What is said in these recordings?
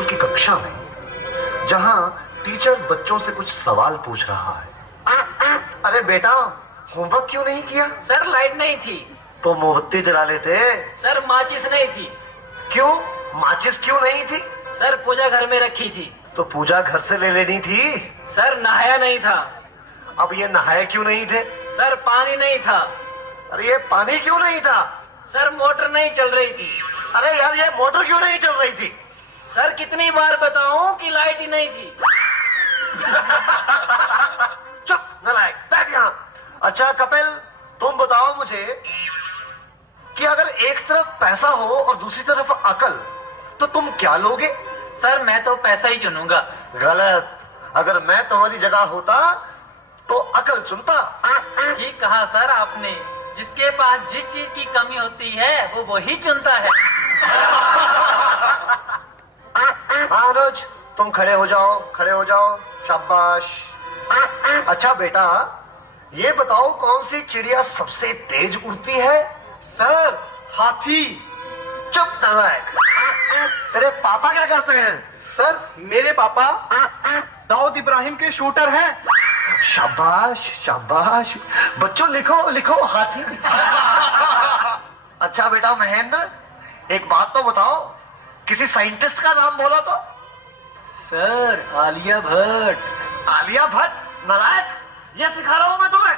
School की कक्षा में, जहां टीचर बच्चों से कुछ सवाल पूछ रहा है। अरे बेटा, होमवर्क क्यों नहीं किया? सर लाइट नहीं थी। तो मोमबत्ती जला लेते। सर माचिस नहीं थी। क्यों? माचिस क्यों नहीं थी? सर पूजा घर में रखी थी। तो पूजा घर से ले लेनी थी। सर नहाया नहीं था। अब ये नहाए क्यों नहीं थे? सर पानी नहीं था। अरे ये पानी क्यों नहीं था? सर मोटर नहीं चल रही थी। अरे यार, ये मोटर क्यों नहीं चल रही थी? सर कितनी बार बताऊं कि लाइट ही नहीं थी। चुप नालायक, बैठ यहाँ। अच्छा कपिल, तुम बताओ मुझे कि अगर एक तरफ पैसा हो और दूसरी तरफ अकल, तो तुम क्या लोगे? सर मैं तो पैसा ही चुनूंगा। गलत। अगर मैं तुम्हारी जगह होता तो अकल चुनता। ठीक कहा सर आपने। जिसके पास जिस चीज की कमी होती है वो वही चुनता है। हाँ अनुज, तुम खड़े हो जाओ, खड़े हो जाओ। शाबाश। अच्छा बेटा, ये बताओ कौन सी चिड़िया सबसे तेज उड़ती है? सर हाथी। चुप नालायक। तेरे पापा क्या करते हैं? सर मेरे पापा दाऊद इब्राहिम के शूटर हैं। शाबाश शाबाश। बच्चों लिखो लिखो, हाथी। अच्छा बेटा महेंद्र, एक बात तो बताओ, किसी साइंटिस्ट का नाम बोला तो? सर आलिया भट्ट। आलिया भट्ट? नालायक, ये सिखा रहा हूं मैं तुम्हें।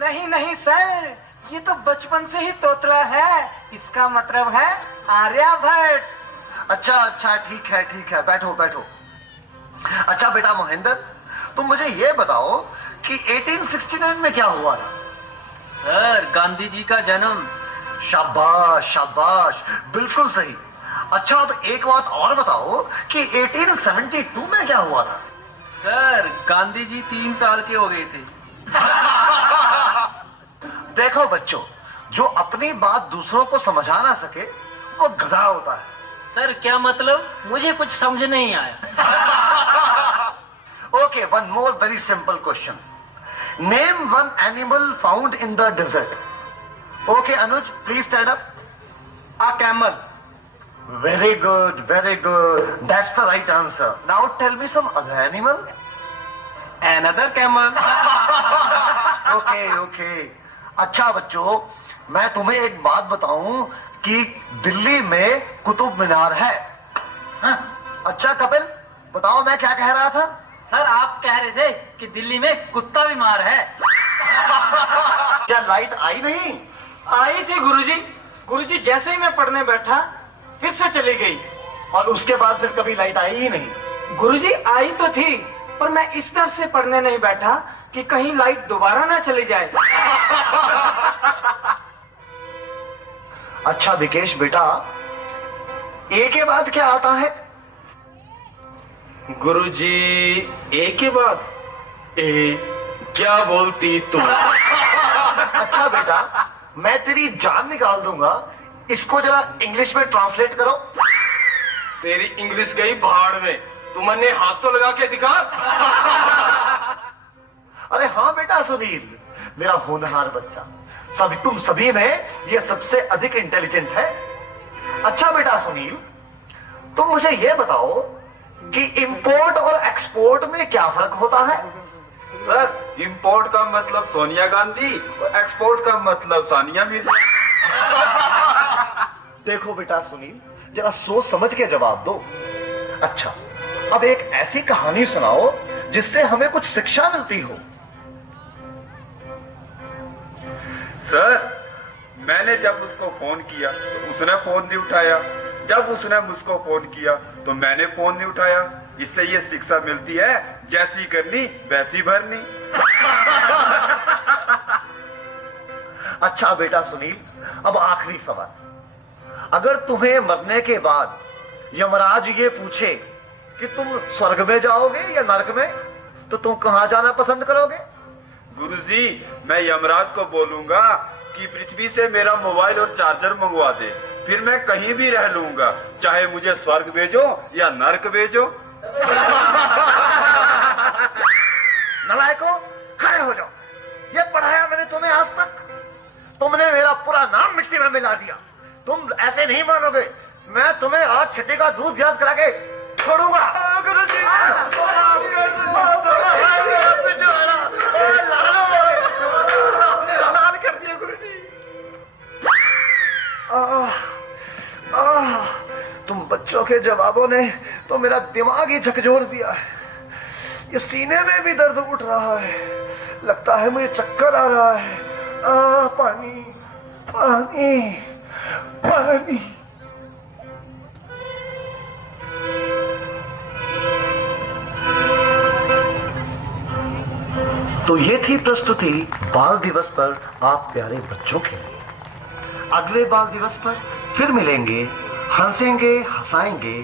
नहीं नहीं सर, ये तो बचपन से ही तोतला है। इसका मतलब है आर्यभट्ट। अच्छा अच्छा, ठीक है ठीक है, बैठो बैठो। अच्छा बेटा महेंद्र, तुम मुझे ये बताओ कि 1869 में क्या हुआ था? सर गांधी जी का जन्म। शाबाश शाबाश, बिल्कुल सही। अच्छा अब एक बात और बताओ कि 1872 में क्या हुआ था? सर गांधी जी 3 साल के हो गए थे। देखो बच्चों, जो अपनी बात दूसरों को समझा ना सके वो गधा होता है। सर क्या मतलब? मुझे कुछ समझ नहीं आया। Okay, one more very simple question. Name one animal found in the desert. Okay Anuj, please stand up. A camel. Very good very good, that's the right answer. Now tell me some other animal. Another camel. Okay okay. अच्छा बच्चों, मैं तुम्हें एक बात बताऊं कि दिल्ली में कुतुब मीनार है। हाँ? अच्छा कपिल, बताओ मैं क्या कह रहा था? सर आप कह रहे थे कि दिल्ली में कुत्ता बीमार है। क्या लाइट आई नहीं? आई थी गुरुजी। गुरुजी जैसे ही मैं पढ़ने बैठा फिर से चली गई। और उसके बाद फिर कभी लाइट आई ही नहीं? गुरुजी आई तो थी, पर मैं इस तरह से पढ़ने नहीं बैठा कि कहीं लाइट दोबारा ना चली जाए। अच्छा विकेश बेटा, ए के बाद क्या आता है? गुरुजी ए के बाद ए क्या बोलती तुम? अच्छा बेटा, मैं तेरी जान निकाल दूंगा। इसको जरा इंग्लिश में ट्रांसलेट करो। तेरी इंग्लिश गई भाड़ में, तुमने हाथ तो लगा के दिखा। अरे हाँ बेटा सुनील, मेरा होनहार बच्चा। तुम सभी में ये सबसे अधिक इंटेलिजेंट है। अच्छा बेटा सुनील, तुम मुझे ये बताओ कि इंपोर्ट और एक्सपोर्ट में क्या फर्क होता है? सर इंपोर्ट का मतलब सोनिया गांधी और एक्सपोर्ट का मतलब सानिया मिर्जा। देखो बेटा सुनील, जरा सोच समझ के जवाब दो। अच्छा, अब एक ऐसी कहानी सुनाओ जिससे हमें कुछ शिक्षा मिलती हो। सर मैंने जब उसको फोन किया तो उसने फोन नहीं उठाया, जब उसने मुझको फोन किया तो मैंने फोन नहीं उठाया। इससे ये शिक्षा मिलती है, जैसी करनी वैसी भरनी। अच्छा बेटा सुनील, अब आखिरी सवाल। अगर तुम्हें मरने के बाद यमराज ये पूछे कि तुम स्वर्ग में जाओगे या नरक में, तो तुम कहां जाना पसंद करोगे? गुरुजी मैं यमराज को बोलूंगा कि पृथ्वी से मेरा मोबाइल और चार्जर मंगवा दे, फिर मैं कहीं भी रह लूंगा, चाहे मुझे स्वर्ग भेजो या नरक भेजो। नलायकों, खड़े हो जाओ। ये पढ़ाया मैंने तुम्हें आज तक? तुमने मेरा पूरा नाम मिट्टी में मिला दिया। तुम ऐसे नहीं मानोगे, मैं तुम्हें आज छठी का दूध याद करा के छोड़ू। बच्चों के जवाबों ने तो मेरा दिमाग ही झकझोर दिया है। ये सीने में भी दर्द उठ रहा है, लगता है मुझे चक्कर आ रहा है। पानी पानी पानी। तो ये थी प्रस्तुति बाल दिवस पर आप प्यारे बच्चों के लिए। अगले बाल दिवस पर फिर मिलेंगे, हंसेंगे, हंसाएंगे